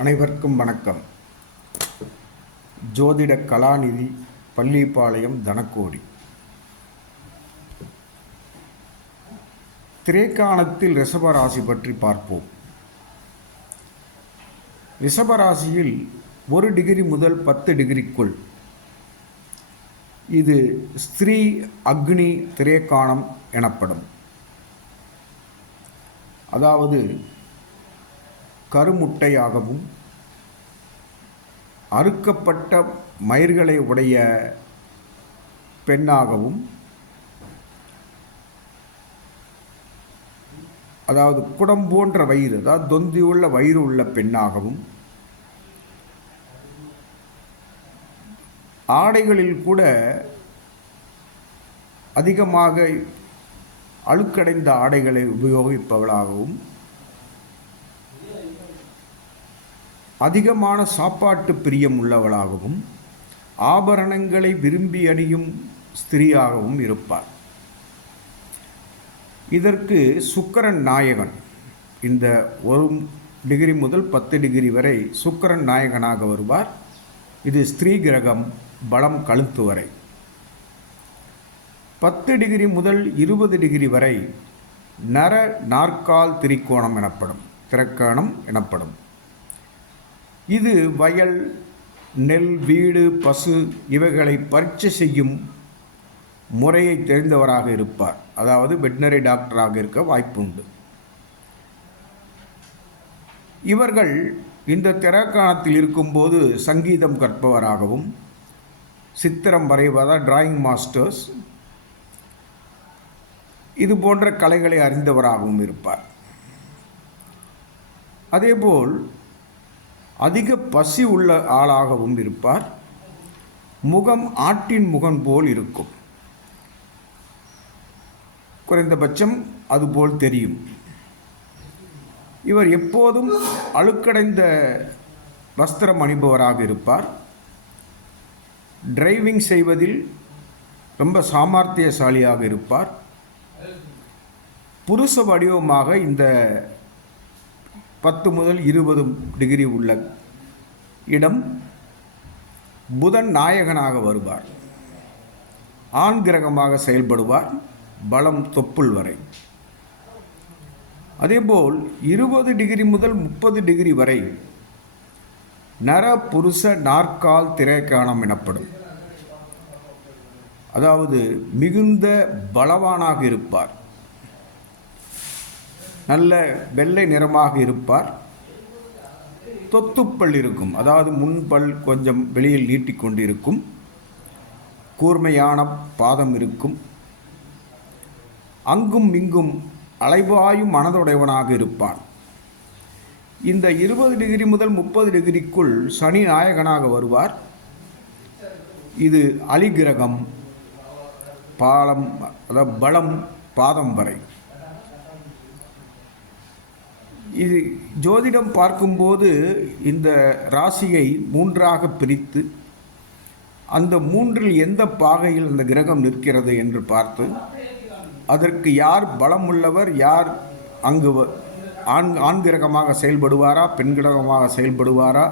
அனைவருக்கும் வணக்கம். ஜோதிட கலாநிதி பள்ளிப்பாளையம் தனக்கோடி. திரைக்காணத்தில் ரிஷபராசி பற்றி பார்ப்போம். ரிஷபராசியில் ஒரு டிகிரி முதல் பத்து டிகிரிக்குள். இது ஸ்திரீ அக்னி திரைக்காணம் எனப்படும். அதாவது கருமுட்டையாகவும் அறுக்கப்பட்ட மயிர்களை உடைய பெண்ணாகவும் அதாவது குடம் போன்ற வயிறு அதாவது தொந்தியுள்ள வயிறு உள்ள பெண்ணாகவும் ஆடைகளில் கூட அதிகமாக அழுக்கடைந்த ஆடைகளை உபயோகிப்பவளாகவும் அதிகமான சாப்பாட்டு பிரியம் உள்ளவளாகவும் ஆபரணங்களை விரும்பி அணியும் ஸ்திரீயாகவும் இருப்பார் இதற்கு சுக்கரன் நாயகன். இந்த ஒரு டிகிரி முதல் பத்து டிகிரி வரை சுக்கரன் நாயகனாக வருவார். இது ஸ்திரீ கிரகம் பலம் கழுத்து வரை. பத்து டிகிரி முதல் இருபது டிகிரி வரை நர நாற்கால் திரிக்கோணம் எனப்படும் திரக்கோணம் எனப்படும். இது வயல் நெல் வீடு பசு இவைகளை பரீட்சை செய்யும் முறையை தெரிந்தவராக இருப்பார். அதாவது வெட்டினரி டாக்டராக இருக்க வாய்ப்புண்டு. இவர்கள் இந்த திரைக்காணத்தில் இருக்கும்போது சங்கீதம் கற்பவராகவும் சித்திரம் வரைவதா டிராயிங் மாஸ்டர்ஸ் இது போன்ற கலைகளை அறிந்தவராகவும் இருப்பார். அதேபோல் அதிக பசி உள்ள ஆளாகவும் இருப்பார். முகம் ஆட்டின் முகம் போல் இருக்கும். குறைந்தபட்சம் அதுபோல் தெரியும். இவர் எப்போதும் அழுக்கடைந்த வஸ்திரம் அணிபவராக இருப்பார். டிரைவிங் செய்வதில் ரொம்ப சாமர்த்தியசாலியாக இருப்பார். புருஷ வடிவமாக இந்த பத்து முதல் இருபது டிகிரி உள்ள இடம் புதன் நாயகனாக வருவார். ஆண் கிரகமாக செயல்படுவார். பலம் தொப்புள் வரை. அதேபோல் இருபது டிகிரி முதல் முப்பது டிகிரி வரை நர புருஷ நாற்கால் திரைக்காணம் எனப்படும். அதாவது மிகுந்த பலவானாக இருப்பார். நல்ல வெள்ளை நிறமாக இருப்பார். தொத்துப்பல் இருக்கும். அதாவது முன்பல் கொஞ்சம் வெளியில் நீட்டிக்கொண்டு இருக்கும் கூர்மையான பாதம் இருக்கும். அங்கும் இங்கும் அலைவாயும் மனதுடையவனாக இருப்பான். இந்த இருபது டிகிரி முதல் முப்பது டிகிரிக்குள் சனி நாயகனாக வருவார். இது அலிகிரகம் பாலம் அதாவது பலம் பாதம் வரை. இது ஜோதிடம் பார்க்கும்போது இந்த ராசியை மூன்றாக பிரித்து அந்த மூன்றில் எந்த பாகையில் அந்த கிரகம் நிற்கிறது என்று பார்த்து அதற்கு யார் பலம் உள்ளவர் யார் அங்கு ஆண் ஆண் கிரகமாக செயல்படுவாரா பெண் கிரகமாக செயல்படுவாரா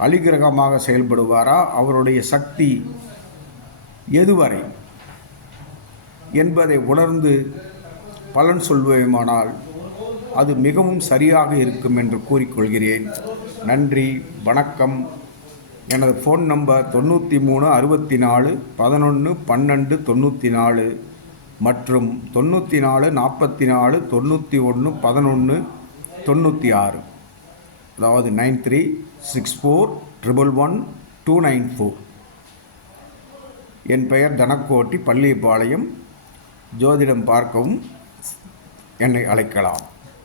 அலிகிரகமாக செயல்படுவாரா அவருடைய சக்தி எதுவரை என்பதை உணர்ந்து பலன் சொல்வேமானால் அது மிகவும் சரியாக இருக்கும் என்று கூறிக்கொள்கிறேன். நன்றி வணக்கம். எனது ஃபோன் நம்பர் தொண்ணூற்றி மூணு அறுபத்தி நாலு பதினொன்று பன்னெண்டு தொண்ணூற்றி நாலு மற்றும் தொண்ணூற்றி நாலு நாற்பத்தி நாலு தொண்ணூற்றி ஒன்று பதினொன்று தொண்ணூற்றி ஆறு. அதாவது nine three six four triple one two nine four. என் பெயர் தனக்கோட்டி பள்ளிப்பாளையம். ஜோதிடம் பார்க்கவும் என்னை அழைக்கலாம்.